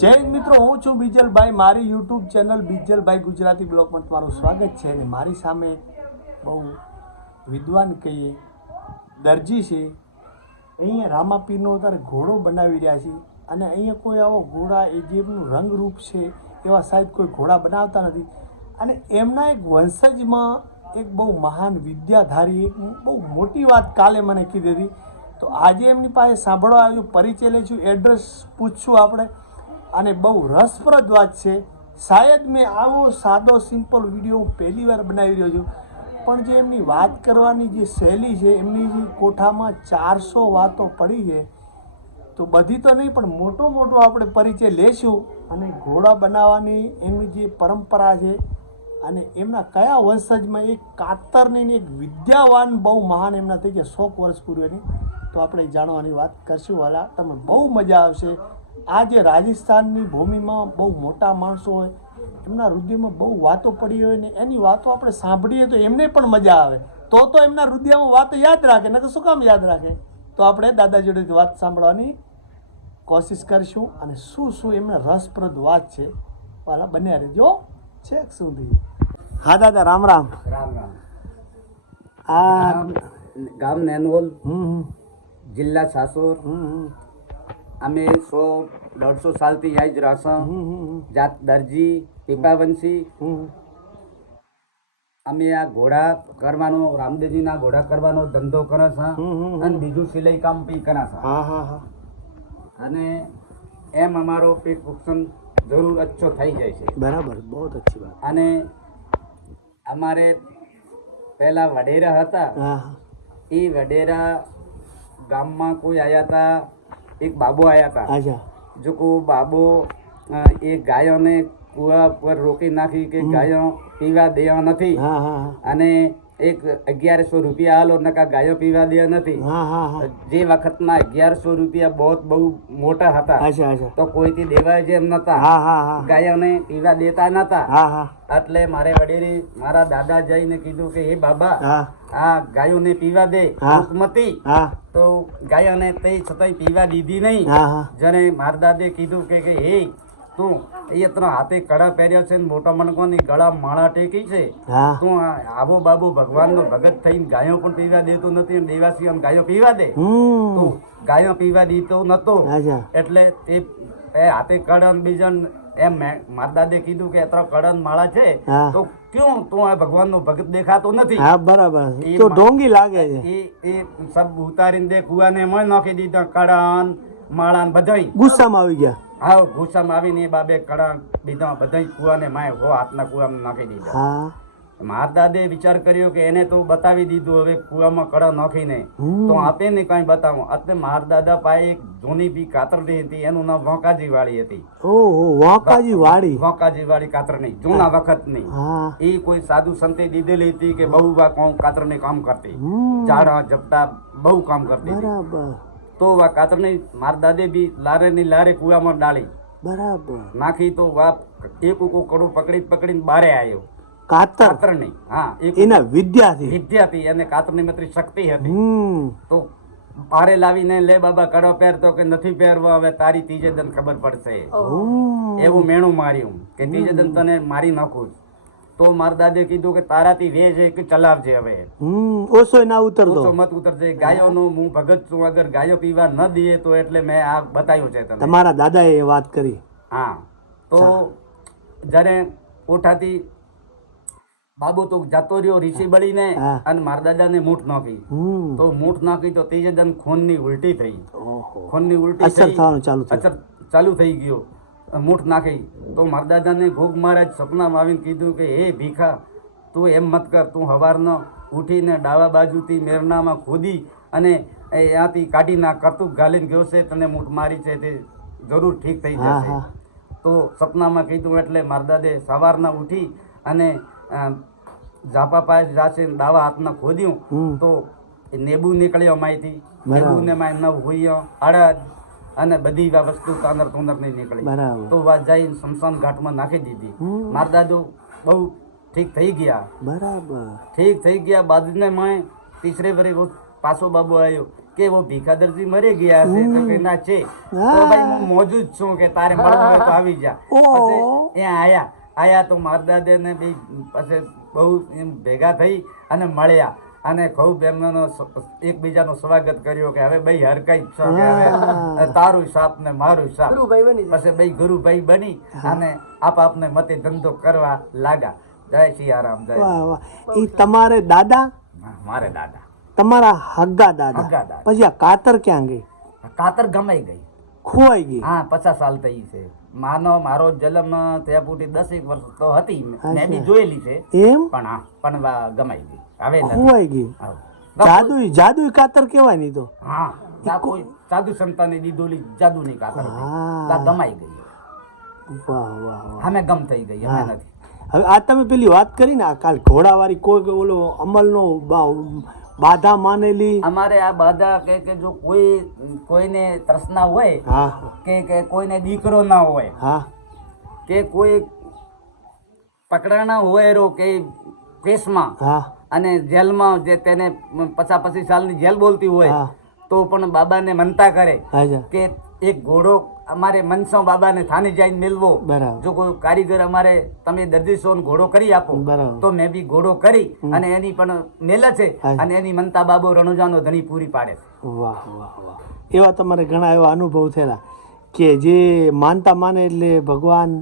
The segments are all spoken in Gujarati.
જય મિત્રો, હું છું બીજલભાઈ. મારી યુટ્યુબ ચેનલ બીજલભાઈ ગુજરાતી બ્લોગમાં તમારું સ્વાગત છે અને મારી સામે બહુ વિદ્વાન કહીએ દરજી છે. અહીંયા રામાપીરનો અત્યારે ઘોડો બનાવી રહ્યા છે અને અહીંયા કોઈ આવો ઘોડા એ જેમનું રંગરૂપ છે એવા સાહેબ કોઈ ઘોડા બનાવતા નથી. અને એમના એક વંશજમાં એક બહુ મહાન વિદ્યાધારી, એક બહુ મોટી વાત કાલે મને કીધી હતી. તો આજે એમની પાસે સાંભળવા આવ્યું, પરિચય લઈશું, એડ્રેસ પૂછશું આપણે. અને બહુ રસપ્રદ વાત છે. શાયદ મેં આવો સાદો સિમ્પલ વીડિયો હું પહેલી વાર બનાવી રહ્યો છું. પણ જે એમની વાત કરવાની જે શૈલી છે, એમની જે કોઠામાં ચારસો વાતો પડી છે, તો બધી તો નહીં, પણ મોટો મોટો આપણે પરિચય લેશું અને ઘોડા બનાવવાની એમની જે પરંપરા છે અને એમના કયા વંશજમાં એક કાતરની એક વિદ્યાવાન બહુ મહાન એમના થઈ ગયા, સો વર્ષ પૂર્વેની. તો આપણે જાણવાની વાત કરશું. વાલા તમે બહુ મજા આવશે. આ જે રાજસ્થાનની ભૂમિમાં બહુ મોટા માણસો હોય એમના હૃદયમાં બહુ વાતો પડી હોય ને એની વાતો આપણે સાંભળીએ તો એમને પણ મજા આવે. તો તો એમના હૃદયમાં વાતો યાદ રાખે નકર શું કામ યાદ રાખે? તો આપણે દાદા જોડે વાત સાંભળવાની કોશિશ કરીશું અને શું શું એમને રસપ્રદ વાત છે વાલા બન્યા રહેજો છેક સુધી. હા દાદા રામ રામ. રામ રામ. આ ગામ હમ જિલ્લા સાસોર. અમે સો દોઢસો સાલથી અહીં જ હમ જાત દરજી પીપાવંશી. અમે આ ઘોડા કરવાનો રામદેવજીના ઘોડા કરવાનો ધંધો કરે છે અને બીજું સિલાઈ કામ બી કરે છે. અને એમ અમારો પેટ પુક્ષણ જરૂર અચ્છો થઈ જાય છે. બરાબર બહુ અચ્છી વાત. અને અમારે પહેલા વડેરા હતા. એ વડેરા ગામમાં કોઈ આવ્યા હતા એક બાબો આવ્યા હતા અચ્છા જો કો બાબો એ ગાયોને કુવા પર રોકી નાખી કે ગાયો પીવા દેવા નથી. અને એક અગિયારસો રૂપિયા હાલો નકા ગાયો પીવા દેવા નથી. જે વખતમાં અગિયારસો રૂપિયા બહુ બહુ મોટા હતા તો કોઈ કોઈથી દેવાય જેમ નતા. ગાયોને પીવા દેતા નતા. એટલે મારે વડેરી મારા દાદા જઈને કીધું કે હે બાબા આ આ ગાયોને પીવા દે મતી તો તો ગાયોને તે છતાંય પીવા દીધી નહીં. જણે મારા દાદે કીધું કે કે હે તું એ ત્રણ હાથે કડા પહેર્યા છે ને મોટા મણકોની ગળા માળા ટેકી છે તું આવો બાબુ ભગવાનનો ભગત થઈને ગાયો પણ પીવા દેતો નથી અને દેવાસીઓ ગાયો પીવા દે. તું ગાયો પીવા દેતો નતો. એટલે તે એ હાથે કડન બીજન એમ મેં મારા દાદે કીધું કે અત્યારે કડન માળા છે તો ક્યું તું આ ભગવાન નો ભગત દેખાતો નથી? હા બરાબર. તો ઢોંગી લાગે છે. એ એ સબ ઉતારીને દે કુવાને મય નાખી દીધા કડન માળા ને બધાય. ગુસ્સામાં આવી ગયા. હા ગુસ્સામાં આવીને એ બાબે કડા બીજા બધા કુવાને માય હો હાથના કુવામાં નાખી દીધા. હા. મારા દાદે વિચાર કર્યો કે એને તો બતાવી દીધું હવે કુવામાં કડા નાખીને. તો આપે ને કઈ બતાવો? અત્યારે મારા દાદા પાસે એક જૂની બી કાતરડી હતી એનું નામ વોંકાજી વાળી હતી. વાંકાજી વાડી વોંકાજી વાળી કાતરણી જૂના વખતની એ કોઈ સાધુ સંતે દીધેલી હતી કે બહુ કાતરણી કામ કરતી. ઝાડા ઝપટા બહુ કામ કરતી બરાબર. તો વા કાતરની માર દાદે બી લારે ની લારે કુવામાં ડાળી. બરાબર. નાખી તો વા એક ઉકો કડું પકડી પકડીને બારે આવ્યો કાતર? નહીં હા એક એના વિદ્યાથી? વિદ્યાથી અને કાતરની મત્રી શક્તિ હતી. તો બારે લાવીને લે બાબા કડો પહેરતો કે નથી પહેરવો હવે તારી ત્રીજે દન ખબર પડશે. એવું મેણું માર્યું કે ત્રીજે દન તને મારી નાખું તો મારા દાદે કીધું કે તારાથી વે છે કે ચલાવજે હવે. હમ ઓછો ના ઉતરતો. ઓછો મત ઉતરજે. ગાયોનો હું ભગત છું અગર ગાયો પીવા ન દઈએ તો એટલે મેં આ બતાવ્યું છે તમને તમારા દાદાએ એ વાત કરી. હા તો જ્યારે ઓઠાથી બાબુ તો જતો રહ્યો ઋષિ બળીને. અને મારા દાદાને મૂઠ નાખી. તો મૂઠ નાખી તો ત્રીજે દન ખૂનની ઉલટી થઈ. ખૂનની ઉલટી થઈ. ચાલુ ચાલુ થઈ ગયો. મૂઠ નાખી. તો મારા દાદાને ભોગ મહારાજ સપનામાં આવીને કીધું કે હે ભીખા તું એમ મત કર તું હવારનો ઉઠીને ડાવા બાજુથી મેરનામાં ખોદી અને એ ત્યાંથી કાઢી ના કરતું ગાલીને ગયો છે તને મૂઠ મારી છે તે જરૂર ઠીક થઈ જશે. તો સપનામાં કીધું એટલે મારા દાદે સવારના ઉઠી અને ઝાપા પાસે જાશે ડાવા હાથમાં ખોદ્યું. તો એ નેબુ નીકળ્યો માહિતી. નેબુ ને માય નવ હોઈયો અડદ અને બધી આ વસ્તુ તાંદર તુંદર નહીં નીકળી. તો વાત જઈને શમશાન ઘાટમાં નાખી દીધી. મારા દાદુ બહુ ઠીક થઈ ગયા. બરાબર. ઠીક થઈ ગયા. બાદને મેં તીસરે વરે પાછો બાબુ આવ્યો કે વો ભીખાદરજી મરી ગયા છે તો કે ના છે. તો ભાઈ હું મોજુદ છું કે તારે મળવું હોય તો આવી જા. ત્યાં આયા. આયા તો મારા દાદા ને બે પાસે બહુ એમ ભેગા થઈ અને મળ્યા. અને ખૂબ એમનો એકબીજાનું સ્વાગત કર્યું કે હવે ભાઈ હરકાઈ છો કે હવે તારું સાપ ને મારું સાપ. પછી ભાઈ ગુરુભાઈ બની અને આપ આપને મતે ધંધો કરવા લાગ્યા. જય સિયારામ જય. વાહ વાહ. એ તમારે દાદા? મારે દાદા. તમારા હગ્ગા દાદા. પછી આ કાતર ક્યાં ગઈ? કાતર ગમાઈ ગઈ. ખોવાઈ ગઈ. હા પચાસ સાલ થઈ છે. માનો મારો જન્મ ત્યાં પૂટી દસેક વર્ષ તો હતી. મેં બી જોયેલી છે. એમ? પણ હા પણ ગમાઈ ગઈ. હવે ખોવાઈ ગઈ. જાદુ જાદુ કાતર કેવાય નહીં તો. હા સાધુ સંતાને દીધોલી જાદુની કાતર હા. ગમાઈ ગઈ. વાહ વાહ વાહ. અમે ગમ થઈ ગઈ અમે નથી. હવે આ તમે પેલી વાત કરી ને આ કાલ ઘોડાવાળી કોઈ ઓલો અમલનો બાધા માનેલી. અમારે આ બાધા કે કે જો કોઈ કોઈને તૃષ્ણા હોય હા કે કે કોઈને દીકરો ના હોય હા. કે કોઈ પકડાણા હોય રો કે કેસમાં હા. અને જેલમાં જે તેને પચાસ પચીસ સાલની જેલ બોલતી હોય તો પણ બાબાને મનતા કરે કે એક ઘોડો અમારે મનસો બાબાને થાને જઈને મેળવો જો કોઈ કારીગર અમારે તમે દર્દી છો ઘોડો કરી આપો તો મેં બી ઘોડો કરી અને એની પણ મેલે છે અને એની મનતા બાબો રણુજાનો ધણી પૂરી પાડે વાહ વાહ વાહ. એવા તમારે ઘણા એવા અનુભવ થયેલા કે જે માનતા માને એટલે ભગવાન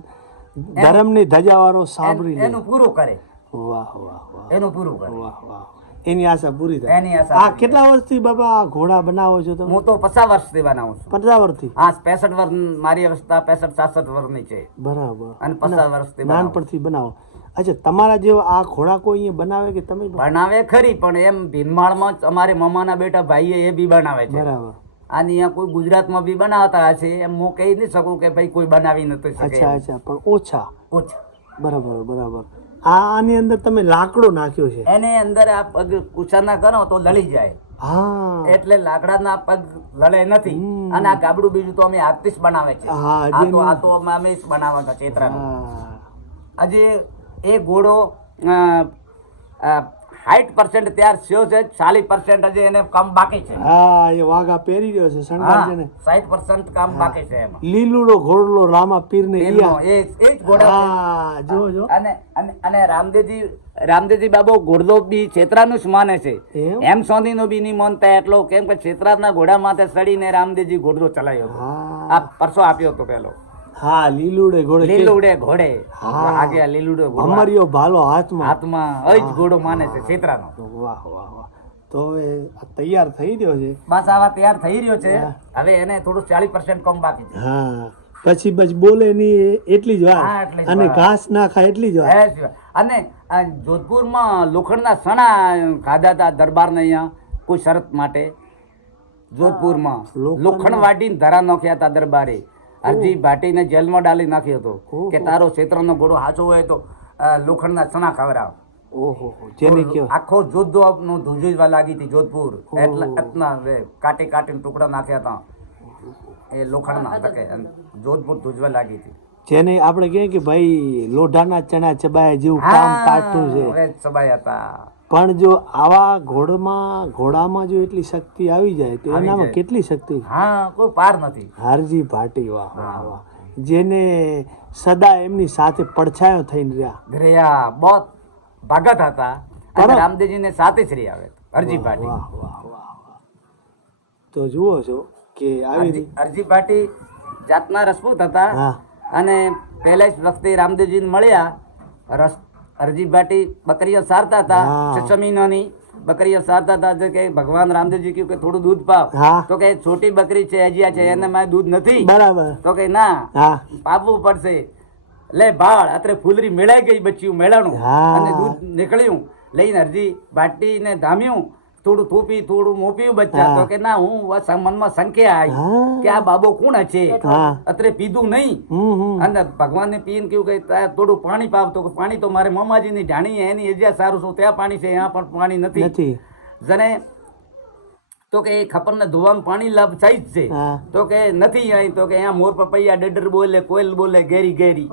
ધર્મની ધજાવાળો સાંભળી એનું પૂરું કરે. વાહ વાહ વાહ. એનું પૂરું કરે. વાહ વાહ એની આશા પૂરી થાય. એની આશા આ કેટલા વર્ષથી બાબા આ ઘોડા બનાવો છો તમે? હું તો પચાસ વર્ષથી બનાવું છું. પચાસ વર્ષથી? હા પેસઠ વર્ષ મારી અવસ્થા પેસઠ સાસઠ વર્ષની છે. બરાબર. અને પચાસ વર્ષથી. નાનપણથી બનાવો. અચ્છા તમારા જેવા આ ઘોડા કોઈ અહીંયા બનાવે કે તમે બનાવે? ખરી પણ એમ ભીનમાળમાં જ અમારે મમાના બેટા ભાઈએ એ બી બનાવે છે. બરાબર. અને અહીંયા કોઈ ગુજરાતમાં બી બનાવતા હશે એમ હું કહી નહીં શકું કે ભાઈ કોઈ બનાવી નથી શકે અચ્છા અચ્છા પણ ઓછા. ઓછા. બરાબર બરાબર. આની અંદર તમે લાકડો નાખ્યો છે. એની અંદર આ પગ કુચરના કરો તો લડી જાય. હા. એટલે લાકડાના પગ લડે નથી. અને આ ગાબડું બીજું તો અમે હાથથી જ બનાવે છે. આ તો આ તો અમે અમે જ બનાવવાના ચેતરાનું. આજે એ ઘોડો સાઠ પર્સન્ટ તૈયાર થયો છે ચાલીસ પર્સન્ટ હજી એને કામ બાકી છે. હા એ વાઘા પહેરી રહ્યો છે શણગાર છે ને સાઠ પર્સન્ટ કામ બાકી છે એમાં. લીલુડો ઘોડલો રામા પીર ને એ એ જ ઘોડા હા જો જો. અને અને રામદેવજી રામદેવજી બાબુ ઘોડલો બી છેતરાનું જ માને છે. એમ? સોનીનો બી નહીં માનતા એટલો કેમ કે છેતરાના ઘોડા માથે સડીને રામદેવજી ઘોડલો ચલાવ્યો આ પરસો આપ્યો હતો પેલો. હા લીલુડે ઘોડે લીલુડે ઘોડે. હા. આગે લીલુડે ઘોડે. અમરિયો ભાલો હાથમાં. હાથમાં અજ ઘોડો માને છે છેતરાનો વાહ વાહ વાહ. તો હવે તૈયાર થઈ રહ્યો છે? બસ આવા તૈયાર થઈ રહ્યો છે. હવે એને થોડું ચાલીસ પર્સન્ટ કમ બાકી છે. હા. પછી બસ બોલે ની એટલી જ વાર. અને ઘાસ ના ખાય એટલી જ વાર. અને જોધપુરમાં લોખંડના સણા ખાધા હતા દરબારને અહીંયા કોઈ શરત માટે. જોધપુરમાં લોખંડ વાટીને ધરા નોખ્યા હતા દરબારે. અરજી ભાટીને જેલમાં ડાલી નાખ્યો હતો કે તારો ક્ષેત્રનો ઘોડો સાચો હોય તો લોખંડના ચણા ખવડાવ. ઓહો આખો જોધો નું ધુજવા લાગી હતી જોધપુર. એટલે કાટી કાટી કાટીને ટુકડા નાખ્યા હતા. એ લોખંડના તકે જોધપુર ધુજવા લાગી હતી. જેને આપણે કહીએ કે ભાઈ લોઢાના ચણા ચબાયા જેવું કામ કાઢતું છે. ચબાયા હતા. પણ જો આવા ઘોડમાં ઘોડામાં જો એટલી શક્તિ આવી જાય તો એનામાં કેટલી શક્તિ? હા કોઈ પાર નથી. હારજી ભાટી વાહ વાહ વાહ. જેને સદા એમની સાથે પડછાયો થઈને રહ્યા. રહ્યા બહુ ભગત હતા. અને. રામદેવજીને સાથે જ રહી આવે અરજી ભાટી. વાહ વાહ વાહ તો જુઓ છો કે આવી હરજી અરજી પાટી જાતના રસપૂત હતા. અને પહેલા જ વખતે રામદેવજીને મળ્યા. રસ અરજી ભાટી બકરીઓ સારતા હતા છ મહિનાની બકરીઓ સારતા હતા તો કે ભગવાન રામદેવજી કહ્યું કે થોડું દૂધ પાવ. તો કે છોટી બકરી છે હજી છે એને મારે દૂધ નથી. બરાબર. તો કે ના પાપવું પડશે. લે બાળ અત્રે ફૂલરી મેળાઈ ગઈ બચ્યું મેળાણું. અને દૂધ નીકળ્યું. લઈને અરજી બાટીને ધામ્યું. થોડું થોપી થોડું મોપ્યું બચ્ચા. તો કે ના હું મનમાં સંખ્યા આવી કે આ બાબો કોણ છે? અત્રે પીધું નહીં. હમ હમ. અને ભગવાનને પીને કહ્યું કે તારે થોડું પાણી પાવતો. કે પાણી તો મારે મામાજીની ઢાણી એની એજ્યા સારું છું. ત્યાં પાણી છે ત્યાં પણ પાણી નથી. નથી. જને તો કે એ ખપરને ધોવામાં પાણી લાભ થાય જ છે. તો કે નથી અહીં તો કે અહીંયા મોર પપૈયા ડડર બોલે કોયલ બોલે ગેરી ગેરી.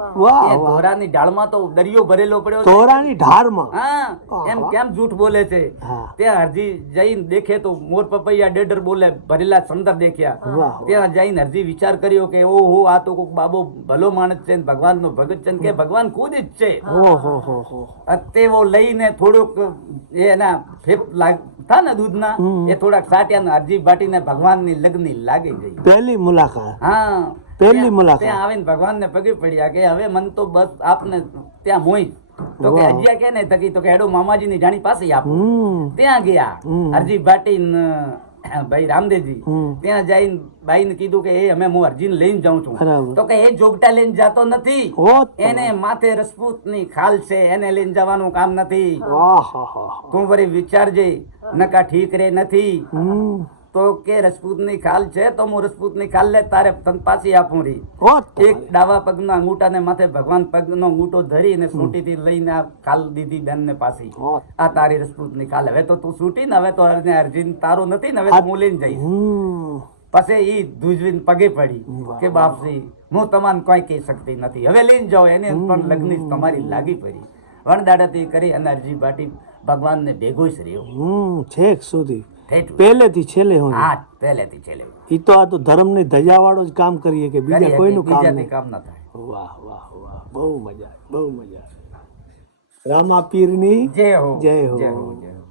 ધોરાની ઢાળમાં તો દરિયો ભરેલો પડ્યો ધોરાની ઢાળમાં? હા એમ કેમ જૂઠ બોલે છે? તે ત્યાં હરજી જઈને દેખે તો મોર પપૈયા ડડર બોલે ભરેલા સંદર દેખ્યા. ત્યાં જઈને હરજી વિચાર કર્યો કે ઓહો આ તો કોક બાબો ભલો માણસ છે ભગવાન ભગવાનનો ભગત છે કે ભગવાન ખુદ જ છે. ઓહો હો હો તેવો લઈને થોડુંક એના ફેપ લાગ થા ને દૂધના એ થોડાક સાટ્યા અરજી બાટીને ભગવાનની લગ્ની લાગી ગઈ. પહેલી મુલાકાત. હા. પહેલી મુલાકાત. ત્યાં આવીને ભગવાનને પગે પડ્યા કે હવે મન તો બસ આપને ત્યાં મોઈ. તો કે વાહ. કે ને તકી તો કે હેડો મામાજીની જાણી પાસે આપો. ત્યાં ગયા. અરજી ભાટી ને ભાઈ રામદેવજી ત્યાં જઈને બાઈને કીધું કે એ અમે હું હરજીને લઈને જાઉં છું. તો કે એ જોગટા લઈને જાતો નથી. એને માથે રસપૂતની ખાલ છે એને લઈને જવાનું કામ નથી. તું વળી વિચારજે નકા ઠીક રે નથી. તો કે રજપૂતની ખાલ છે તો હું રજપૂતની ખાલ લે તારે તન પાછી આપું રી. એક ડાવા પગના અંગૂઠાને માથે ભગવાન પગનો અંગૂઠો ધરીને સૂટીથી લઈને આ ખાલ દીધી બેનને પાછી. આ તારી રસપૂતની ખાલ. હવે તો તું સૂટી ને હવે તો અર્જિન તારું નથી ને હવે હું. લઈને જઈશ. પછી ઈ ધ્રુજવીને પગે પડી કે બાપજી હું તમને કોઈ કહી શકતી નથી. હવે લઈને જાઓ એને પણ લગ્ન તમારી લાગી પડી. વણદાડાથી કરી અને અરજી ભાટી ભગવાનને ભેગો જ રહ્યો. છેક સુધી. પહેલેથી છેલ્લે હું હા પહેલેથી છેલ્લે એ તો આ તો ધર્મની ધજાવાળો જ કામ કરીએ કે બીજા કોઈનું કામ નહીં. કામ ન થાય. વાહ વાહ વાહ. બહુ મજા બહુ મજા. રામાપીરની જય હો જય હો. જય હો જય હો.